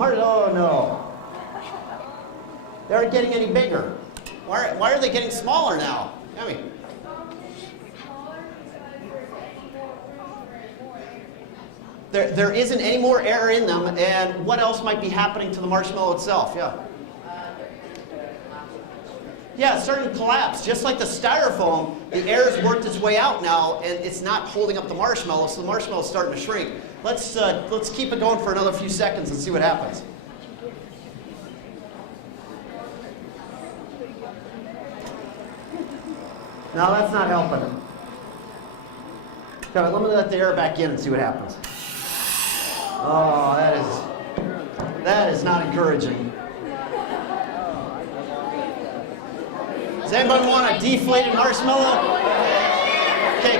Oh no. They aren't getting any bigger. Why are they getting smaller now? I mean, there isn't any more air in them, and what else might be happening to the marshmallow itself? Yeah. Yeah, it's starting to collapse. Just like the styrofoam, the air has worked its way out now, and it's not holding up the marshmallow, so the marshmallow is starting to shrink. Let's keep it going for another few seconds and see what happens. No, that's not helping. Okay, let me let the air back in and see what happens. Oh, that is not encouraging. Does anybody want a deflated marshmallow? Okay,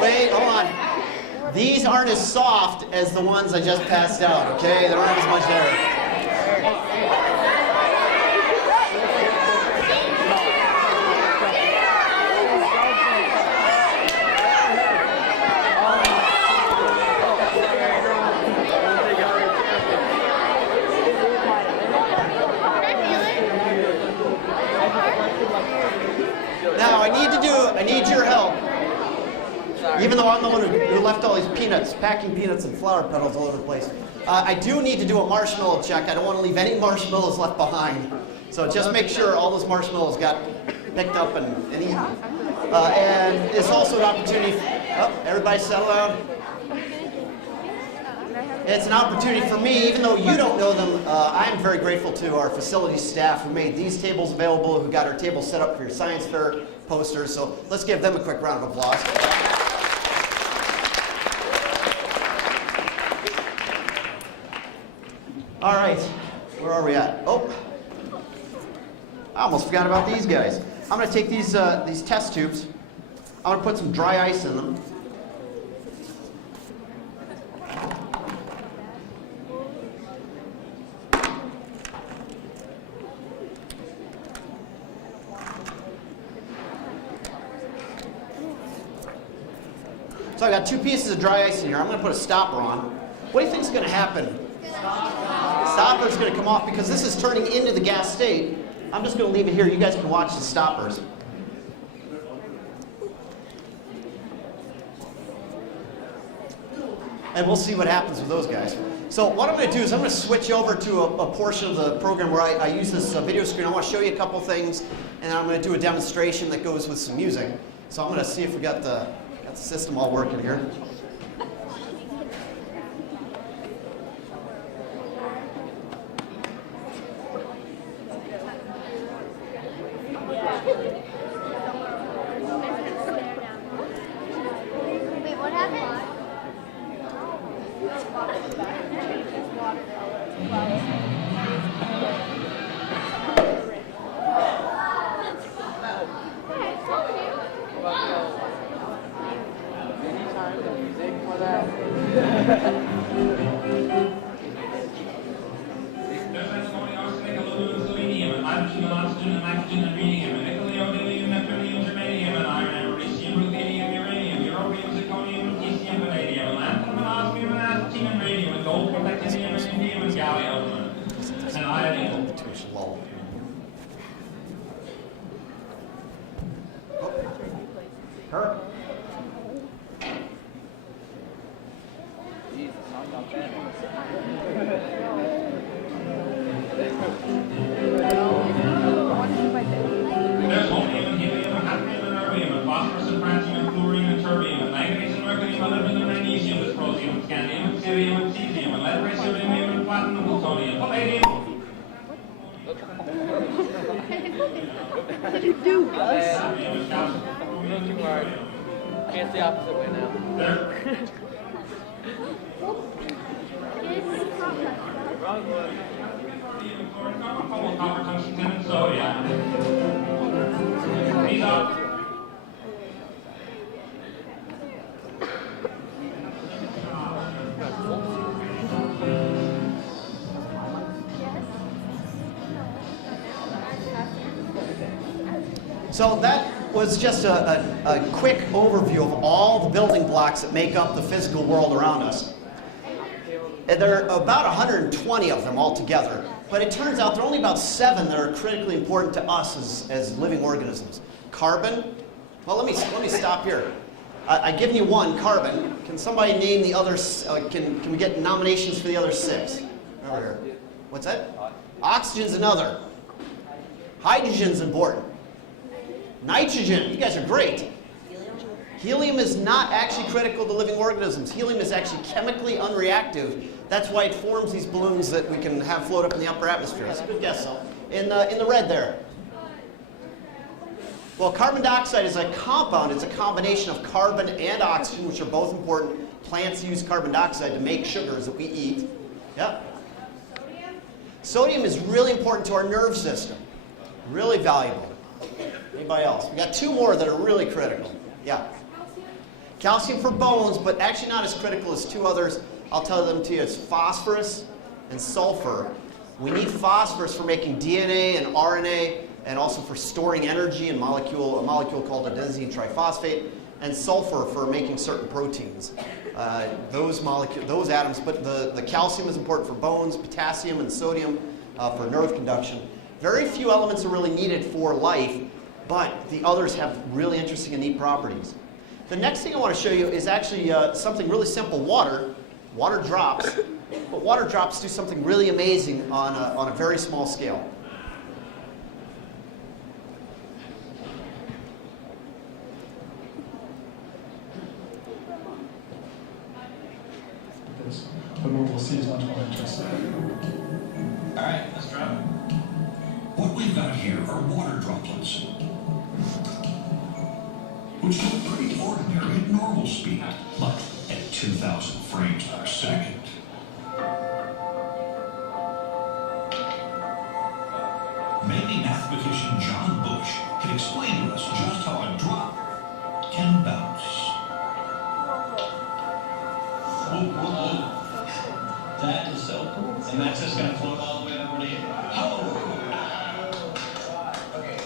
wait, hold on. These aren't as soft as the ones I just passed out, okay? There aren't as much air. Now, I need your help. Even though I'm the one who left all these peanuts, packing peanuts and flower petals all over the place. I do need to do a marshmallow check. I don't want to leave any marshmallows left behind. So just make sure all those marshmallows got picked up and eaten. And it's also an opportunity, everybody settle down. It's an opportunity for me, even though you don't know them, I'm very grateful to our facilities staff who made these tables available, who got our tables set up for your science fair posters. So let's give them a quick round of applause. All right, where are we at? Oh, I almost forgot about these guys. I'm going to take these test tubes. I'm going to put some dry ice in them. So I got 2 pieces of dry ice in here. I'm going to put a stopper on. What do you think is going to happen? The stopper is going to come off because this is turning into the gas state. I'm just going to leave it here. You guys can watch the stoppers. And we'll see what happens with those guys. So what I'm going to do is I'm going to switch over to a portion of the program where I use this video screen. I want to show you a couple things, and then I'm going to do a demonstration that goes with some music. So I'm going to see if we got the system all working here. Wait, what happened? What did you do, Gus? Don't you worry. It's the opposite way now. So that was just a quick overview of all the building blocks that make up the physical world around us. And there are about 120 of them altogether. But it turns out there are only about 7 that are critically important to us as living organisms. Carbon. Well, let me stop here. I've given you 1, carbon. Can somebody name the others? Can we get nominations for the other 6? Over here. What's that? Oxygen's another. Hydrogen's important. Nitrogen. You guys are great. Helium is not actually critical to living organisms. Helium is actually chemically unreactive. That's why it forms these balloons that we can have float up in the upper atmosphere. That's a good guess. In the red there. Well, carbon dioxide is a compound. It's a combination of carbon and oxygen, which are both important. Plants use carbon dioxide to make sugars that we eat. Yep. Sodium is really important to our nerve system. Really valuable. Anybody else? We got 2 more that are really critical. Yeah. Calcium for bones, but actually not as critical as 2 others. I'll tell them to you. It's phosphorus and sulfur. We need phosphorus for making DNA and RNA, and also for storing energy in a molecule called adenosine triphosphate, and sulfur for making certain proteins. Those atoms, but the calcium is important for bones, potassium and sodium for nerve conduction. Very few elements are really needed for life, but the others have really interesting and neat properties. The next thing I want to show you is actually something really simple, water. Water drops, but water drops do something really amazing on a very small scale. But what we'll see is much more interesting. All right, let's drop it. What we've got here are water droplets, which look pretty ordinary at normal speed, but at 2,000 frames per second. Maybe mathematician John Bush can explain to us just how a drop can bounce. Whoa, whoa, whoa. That is so cool. And that's just going to float all the way over to you. Okay,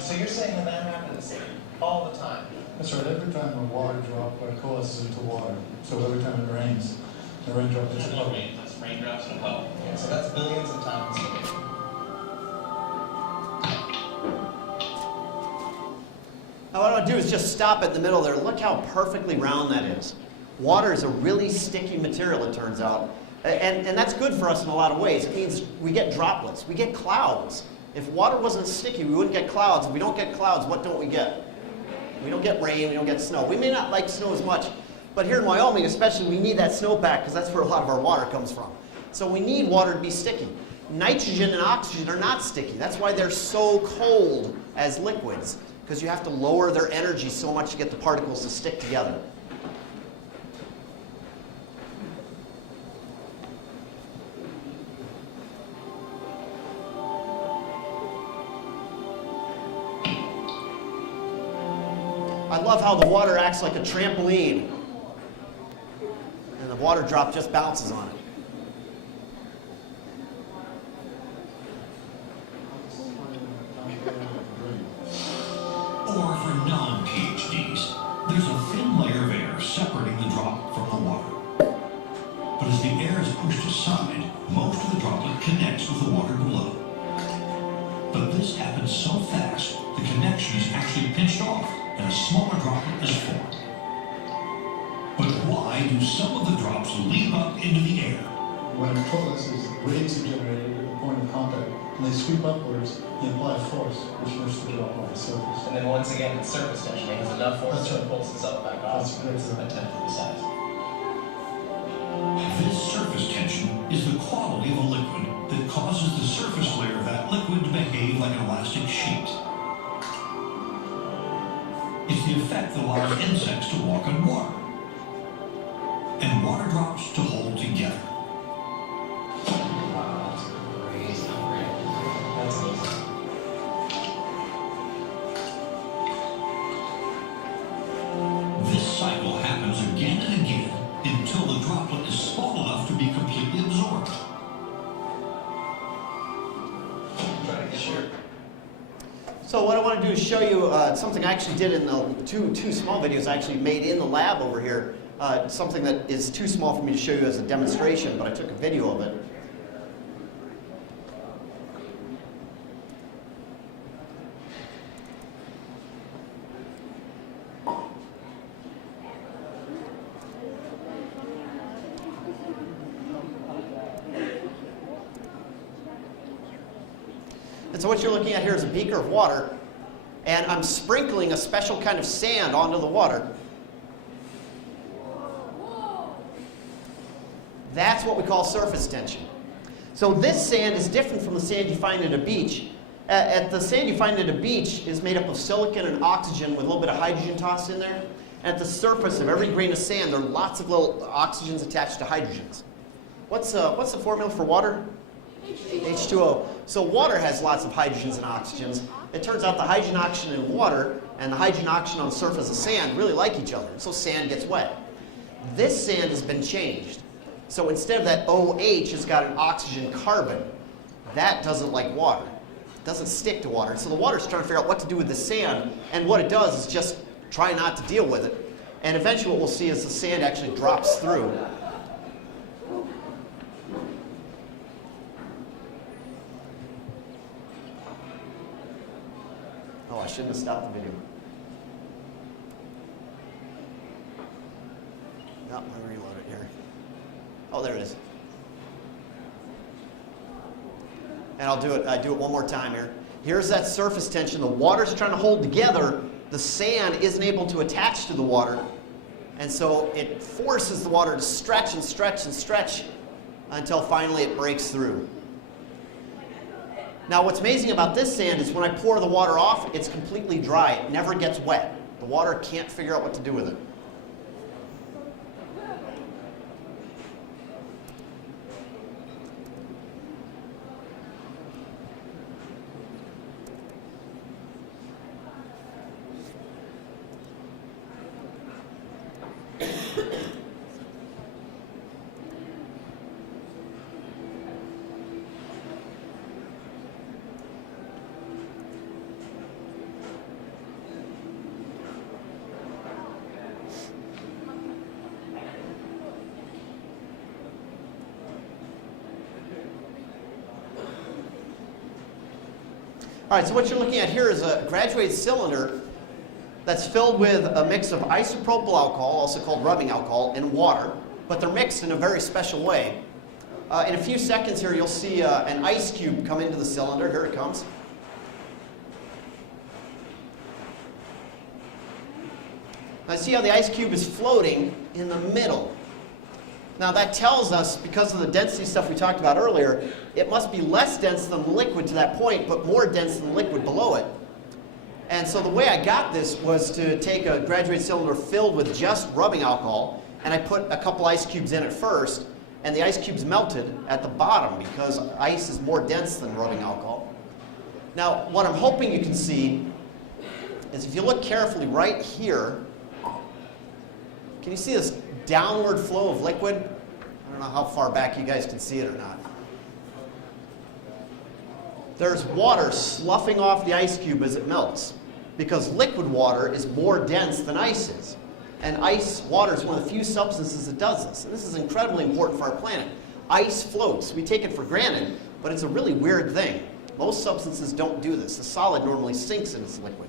so you're saying that happens all the time? That's right, every time a water drop coalesces into water, so every time it rains, the raindrop hits a puddle. That's raindrops in a puddle. Okay, so that's billions of times. Now what I want to do is just stop at the middle there. Look how perfectly round that is. Water is a really sticky material, it turns out. And that's good for us in a lot of ways. It means we get droplets, we get clouds. If water wasn't sticky, we wouldn't get clouds. If we don't get clouds, what don't we get? We don't get rain, we don't get snow. We may not like snow as much, but here in Wyoming especially, we need that snowpack because that's where a lot of our water comes from. So we need water to be sticky. Nitrogen and oxygen are not sticky. That's why they're so cold as liquids, because you have to lower their energy so much to get the particles to stick together. I love how the water acts like a trampoline, and the water drop just bounces on it. Or for non-PhDs, there's a thin layer of air separating the drop from the water. But as the air is pushed aside, most of the droplet connects with the water below. But this happens so fast, the connection is actually pinched off, and a smaller droplet is formed. But why do some of the drops leap up into the air? When it coalesces, waves are generated at the point of contact, and they sweep upwards, the implied force, which lifts the drop off the surface. And then once again, it's surface tension. It has enough force That's to right. pulse itself back off. That's right. A tenth of the size. This surface tension is the quality of a liquid that causes the surface layer of that liquid to behave like an elastic sheet. It's the effect that allows insects to walk on water, and water drops to hold together. Wow, that's crazy. That's amazing. This cycle happens again and again until the droplet is small enough to be completely absorbed. Try to get your... So what I want to do is show you something I actually did in the two small videos I actually made in the lab over here. something that is too small for me to show you as a demonstration, but I took a video of it. And so what you're looking at here is a beaker of water, and I'm sprinkling a special kind of sand onto the water. That's what we call surface tension. So this sand is different from the sand you find at a beach. The sand you find at a beach is made up of silicon and oxygen with a little bit of hydrogen tossed in there. And at the surface of every grain of sand, there are lots of little oxygens attached to hydrogens. What's the formula for water? H2O. So water has lots of hydrogens and oxygens. It turns out the hydrogen oxygen in water and the hydrogen oxygen on the surface of sand really like each other, so sand gets wet. This sand has been changed. So instead of that OH, it's got an oxygen carbon. That doesn't like water. It doesn't stick to water. So the water's trying to figure out what to do with the sand, and what it does is just try not to deal with it. And eventually what we'll see is the sand actually drops through. Oh, I shouldn't have stopped the video. No, let me reload it here. Oh, there it is. And I do it one more time here. Here's that surface tension. The water's trying to hold together. The sand isn't able to attach to the water. And so it forces the water to stretch and stretch and stretch until finally it breaks through. Now what's amazing about this sand is when I pour the water off, it's completely dry. It never gets wet. The water can't figure out what to do with it. All right, so what you're looking at here is a graduated cylinder that's filled with a mix of isopropyl alcohol, also called rubbing alcohol, and water, but they're mixed in a very special way. In a few seconds here, you'll see an ice cube come into the cylinder. Here it comes. Now see how the ice cube is floating in the middle. Now that tells us, because of the density stuff we talked about earlier, it must be less dense than the liquid to that point, but more dense than the liquid below it. And so the way I got this was to take a graduated cylinder filled with just rubbing alcohol, and I put a couple ice cubes in it first, and the ice cubes melted at the bottom because ice is more dense than rubbing alcohol. Now what I'm hoping you can see is if you look carefully right here, can you see this downward flow of liquid? I don't know how far back you guys can see it or not. There's water sloughing off the ice cube as it melts because liquid water is more dense than ice is. And water is one of the few substances that does this. And this is incredibly important for our planet. Ice floats. We take it for granted, but it's a really weird thing. Most substances don't do this. The solid normally sinks in its liquid.